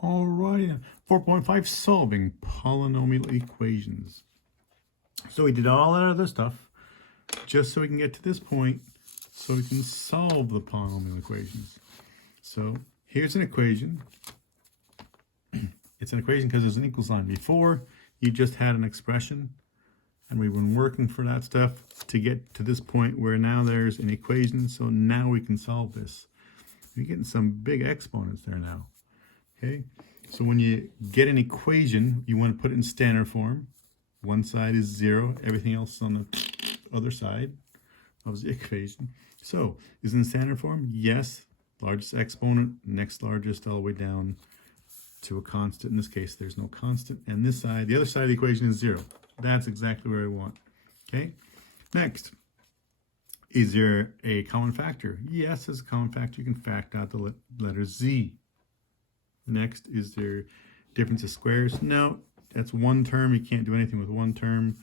All right, 4.5, solving polynomial equations. So we did all that other stuff just so we can get to this point so we can solve the polynomial equations. So here's an equation. It's an equation because there's an equal sign. Before, you just had an expression, and we've been working for that stuff to get to this point where now there's an equation, so now we can solve this. You're getting some big exponents there now. Okay, so when you get an equation, you want to put it in standard form. One side is 0, everything else on the other side of the equation. So, is it in standard form? Yes. Largest exponent, next largest, all the way down to a constant. In this case, there's no constant. And this side, the other side of the equation is 0. That's exactly where I want. Okay, next. Is there a common factor? Yes, there's a common factor. You can factor out the letter z. Next, is there difference of squares? No, that's one term. You can't do anything with one term.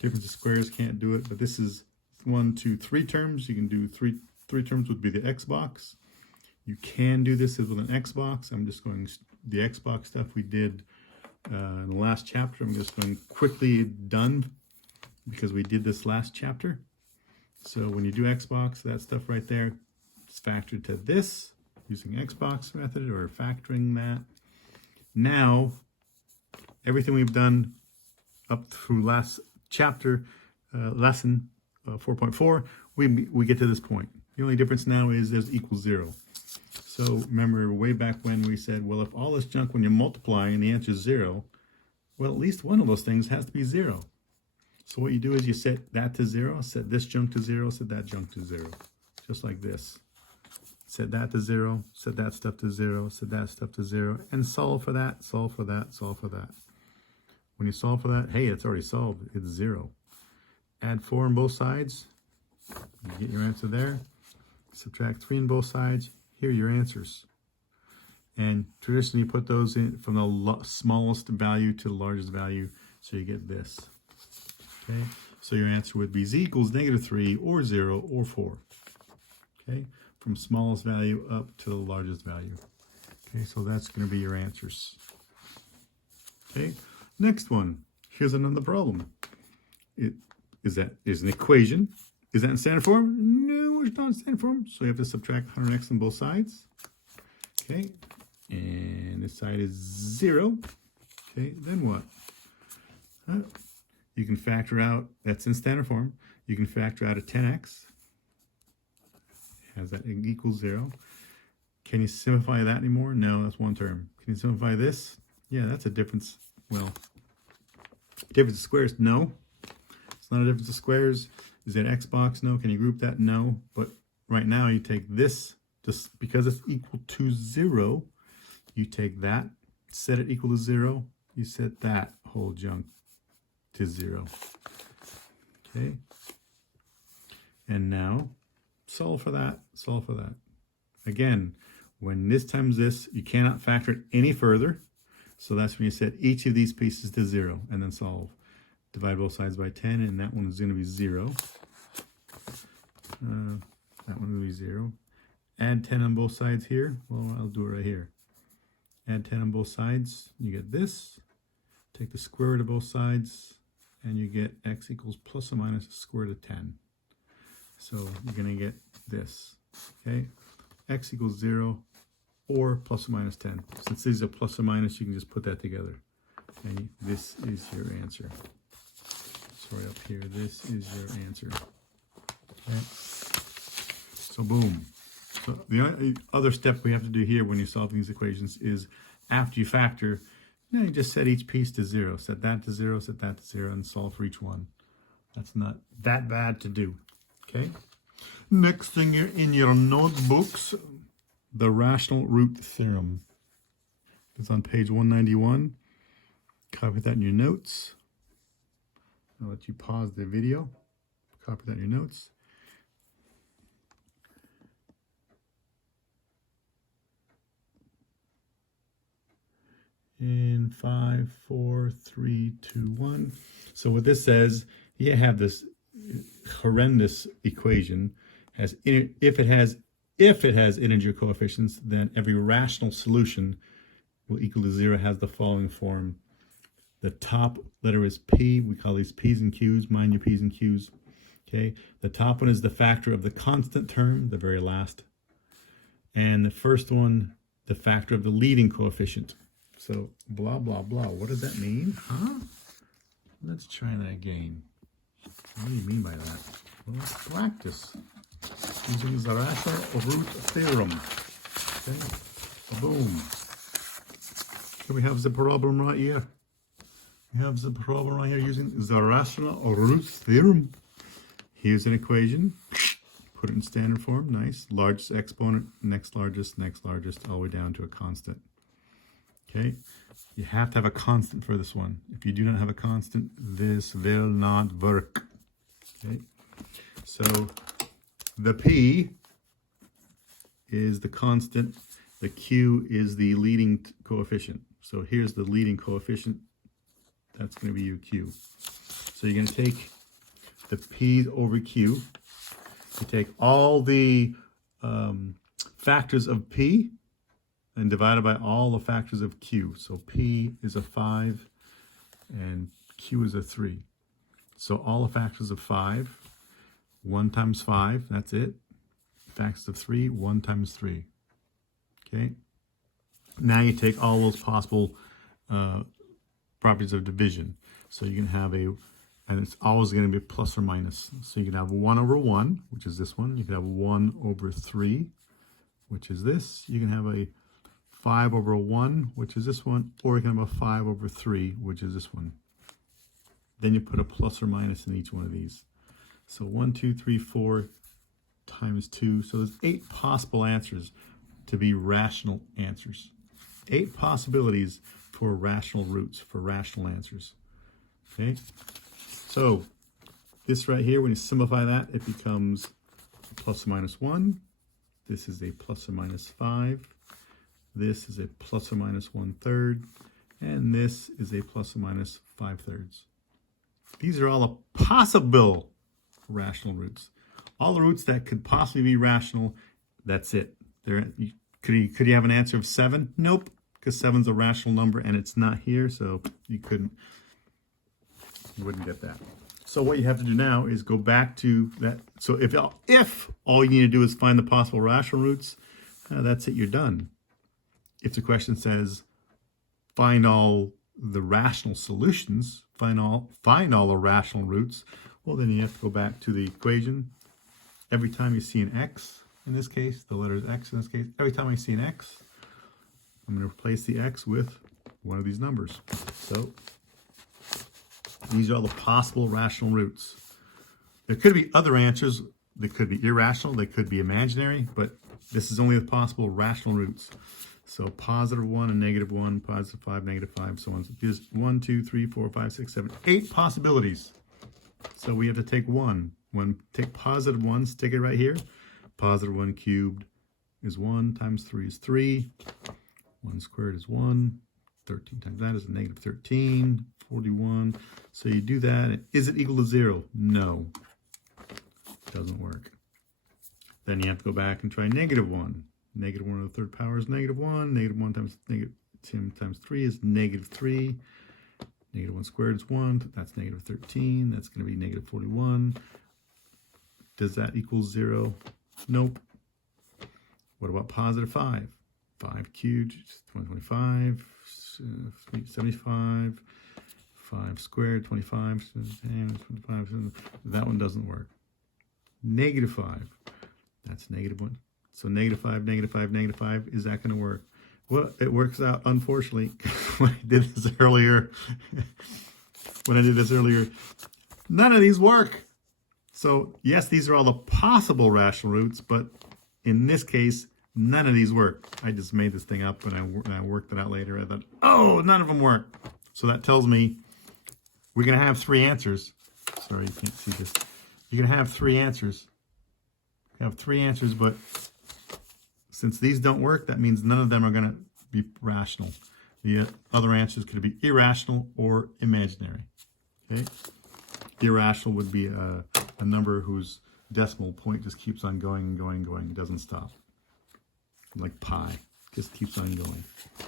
Difference of squares, can't do it. But this is 1, 2, 3 terms. You can do three terms would be the x box. You can do this with an x box. I'm just going the x box stuff we did in the last chapter. I'm just going quickly done because we did this last chapter. So when you do x box, that stuff right there is factored to this using Xbox method or factoring that. Now, everything we've done up through last chapter, lesson 4.4, we get to this point. The only difference now is there's equals 0. So remember way back when we said, well, if all this junk, when you multiply and the answer is 0, well, at least one of those things has to be 0. So what you do is you set that to 0, set this junk to 0, set that junk to 0, just like this. Set that to 0, set that stuff to 0, set that stuff to 0, and solve for that, solve for that, solve for that. When you solve for that, hey, it's already solved. It's 0. Add 4 on both sides. You get your answer there. Subtract 3 on both sides. Here are your answers. And traditionally, you put those in from the smallest value to the largest value, so you get this. Okay, so your answer would be z equals -3 or 0 or 4. Okay, from smallest value up to the largest value. Okay, so that's going to be your answers. Okay, next one. Here's another problem. It is an equation. Is that in standard form? No, it's not in standard form. So you have to subtract 100x on both sides. Okay, and this side is 0. Okay, then what? You can factor out, that's in standard form, you can factor out a 10x. Has that equals 0. Can you simplify that anymore? No, that's one term. Can you simplify this? Yeah, that's a difference. Well, difference of squares? No. It's not a difference of squares. Is that x box? No. Can you group that? No. But right now you take this, just because it's equal to 0, you take that, set it equal to 0, you set that whole junk to 0. Okay. And now solve for that, solve for that. Again, when this times this, you cannot factor it any further. So that's when you set each of these pieces to 0 and then solve. Divide both sides by 10, and that one is going to be 0. That one will be 0. Add 10 on both sides here. Well, I'll do it right here. Add 10 on both sides. You get this. Take the square root of both sides, and you get x equals plus or minus the square root of 10. So you're going to get this. Okay? X equals 0 or plus or minus 10. Since these are plus or minus, you can just put that together. And this is your answer. Sorry, up here. This is your answer. Okay? So boom. So the other step we have to do here when you solve these equations is after you factor, now you just set each piece to 0. Set that to 0, set that to 0, and solve for each one. That's not that bad to do. Okay? Next thing in your notebooks, the rational root theorem. It's on page 191. Copy that in your notes. I'll let you pause the video. Copy that in your notes. In 5, 4, 3, 2, 1. So what this says, you have this horrendous equation. If it has integer coefficients, then every rational solution will equal to 0 has the following form. The top letter is P. We call these P's and Q's. Mind your P's and Q's. Okay. The top one is the factor of the constant term, the very last. And the first one, the factor of the leading coefficient. So blah, blah, blah. What does that mean? Huh? Let's try that again. What do you mean by that? Well, let's practice. Using the rational root theorem. Okay. Boom. So we have the problem right here. We have the problem right here using the rational root theorem. Here's an equation. Put it in standard form. Nice. Largest exponent, next largest, all the way down to a constant. Okay. You have to have a constant for this one. If you do not have a constant, this will not work. Okay. So the P is the constant. The Q is the leading coefficient. So here's the leading coefficient. That's going to be UQ. So you're going to take the P over Q. You take all the factors of P and divide it by all the factors of Q. So P is a 5 and Q is a 3. So all the factors of 5, 1 times 5, that's it. Factors of 3, 1 times 3. Okay. Now you take all those possible properties of division. So you can have and it's always going to be plus or minus. So you can have 1 over 1, which is this one. You can have 1 over 3, which is this. You can have a 5 over 1, which is this one. Or you can have a 5 over 3, which is this one. Then you put a plus or minus in each one of these. So 1, 2, 3, 4 times 2. So there's 8 possible answers to be rational answers. 8 possibilities for rational roots, for rational answers. Okay? So this right here, when you simplify that, it becomes plus or minus 1. This is a plus or minus 5. This is a plus or minus 1/3. And this is a plus or minus 5/3. These are all the possible rational roots. All the roots that could possibly be rational, that's it. Could you have an answer of 7? Nope, because 7's a rational number and it's not here, so you wouldn't get that. So what you have to do now is go back to that. So if all you need to do is find the possible rational roots, that's it, you're done. If the question says find all the rational solutions, find all the rational roots, well, then you have to go back to the equation. Every time you see an x, in this case, the letter is x in this case, every time I see an x, I'm going to replace the x with one of these numbers. So these are all the possible rational roots. There could be other answers. They could be irrational. They could be imaginary, but this is only the possible rational roots. So positive 1 and negative 1, positive 5, negative 5, so on. So there's 1, 2, 3, 4, 5, 6, 7, 8 possibilities. So we have to take one. Take positive 1, stick it right here. Positive 1 cubed is 1 times 3 is 3. 1 squared is 1. 13 times that is a negative 13. 41. So you do that. Is it equal to 0? No. Doesn't work. Then you have to go back and try negative 1. Negative 1 to the 3rd power is negative 1. Negative 1 times negative 2 times 3 is negative 3. Negative 1 squared is 1. That's negative 13. That's going to be negative 41. Does that equal 0? Nope. What about positive 5? 5 cubed is 25. 75. 5 squared, 25. 25. That one doesn't work. Negative 5. That's negative 1. So negative 5, negative 5, negative 5. Is that going to work? Well, it works out, unfortunately. When I did this earlier, none of these work. So yes, these are all the possible rational roots, but in this case, none of these work. I just made this thing up when I worked it out later. I thought, oh, none of them work. So that tells me we're going to have 3 answers. Sorry, you can't see this. You're going to have 3 answers. You have 3 answers, but since these don't work, that means none of them are going to be rational. The other answers could be irrational or imaginary. Okay? Irrational would be a number whose decimal point just keeps on going and going and going. It doesn't stop. Like pi. Just keeps on going.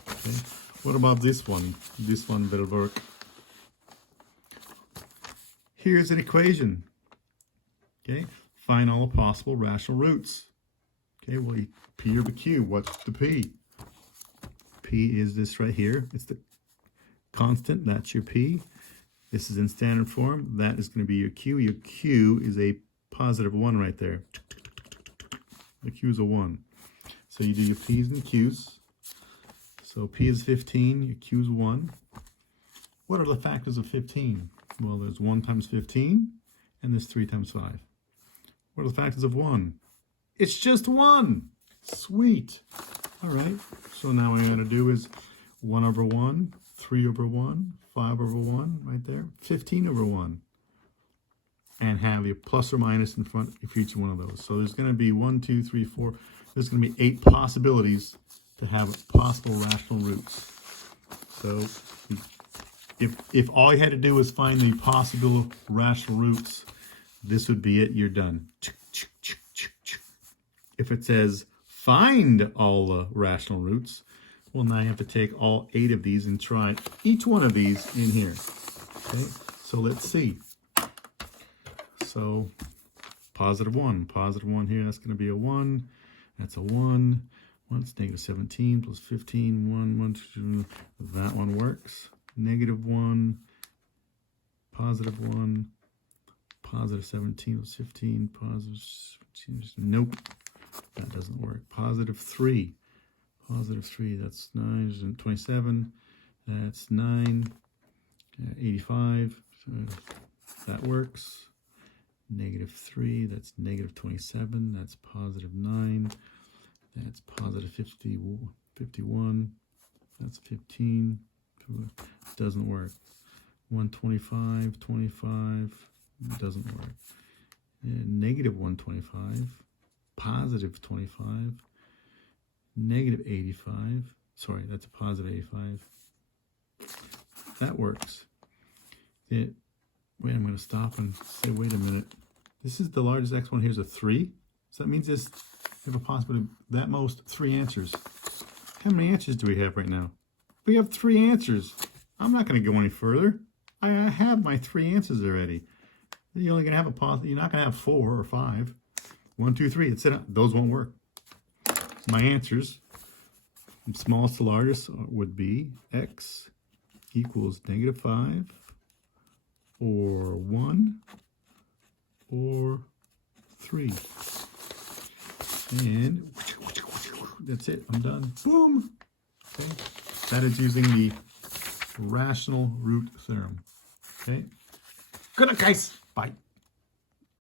Okay? What about this one? This one will work. Here's an equation. Okay, find all the possible rational roots. Okay, well, P over Q, what's the P? P is this right here. It's the constant, that's your P. This is in standard form. That is going to be your Q. Your Q is a positive 1 right there. The Q is a 1. So you do your P's and Q's. So P is 15, your Q is 1. What are the factors of 15? Well, there's 1 times 15, and there's 3 times 5. What are the factors of 1? It's just 1. Sweet. All right. So now what I'm going to do is 1 over 1, 3 over 1, 5 over 1, right there, 15 over 1. And have your plus or minus in front of each one of those. So there's going to be 1, 2, 3, 4. There's going to be 8 possibilities to have possible rational roots. So if all you had to do was find the possible rational roots, this would be it. You're done. If it says find all the rational roots, well, now you have to take all 8 of these and try each one of these in here. Okay, so let's see. So positive 1 here, that's going to be a 1. That's a 1. 1's negative 17 plus 15, 1, 2, that one works. Negative 1, positive 1, positive 17 plus 15, positive 17, nope, that doesn't work. Positive 3, that's 9, 27, that's 9, 85, so that works. Negative 3, that's negative 27, that's positive 9, that's positive 51, that's 15, doesn't work. 125, 25, doesn't work. Negative 125, positive 25, negative 85, sorry, that's a positive 85. That works. Wait, I'm going to stop and say, wait a minute. This is the largest x1, here's a 3. So that means we have a possibility that most 3 answers. How many answers do we have right now? We have 3 answers. I'm not going to go any further. I have my 3 answers already. You're only going to have you're not going to have 4 or 5. 1, 2, 3. That's it. Those won't work. My answers, from smallest to largest, would be x equals negative 5, or 1, or 3. And that's it. I'm done. Boom. Okay. That is using the rational root theorem. Okay. Good luck, guys. Bye.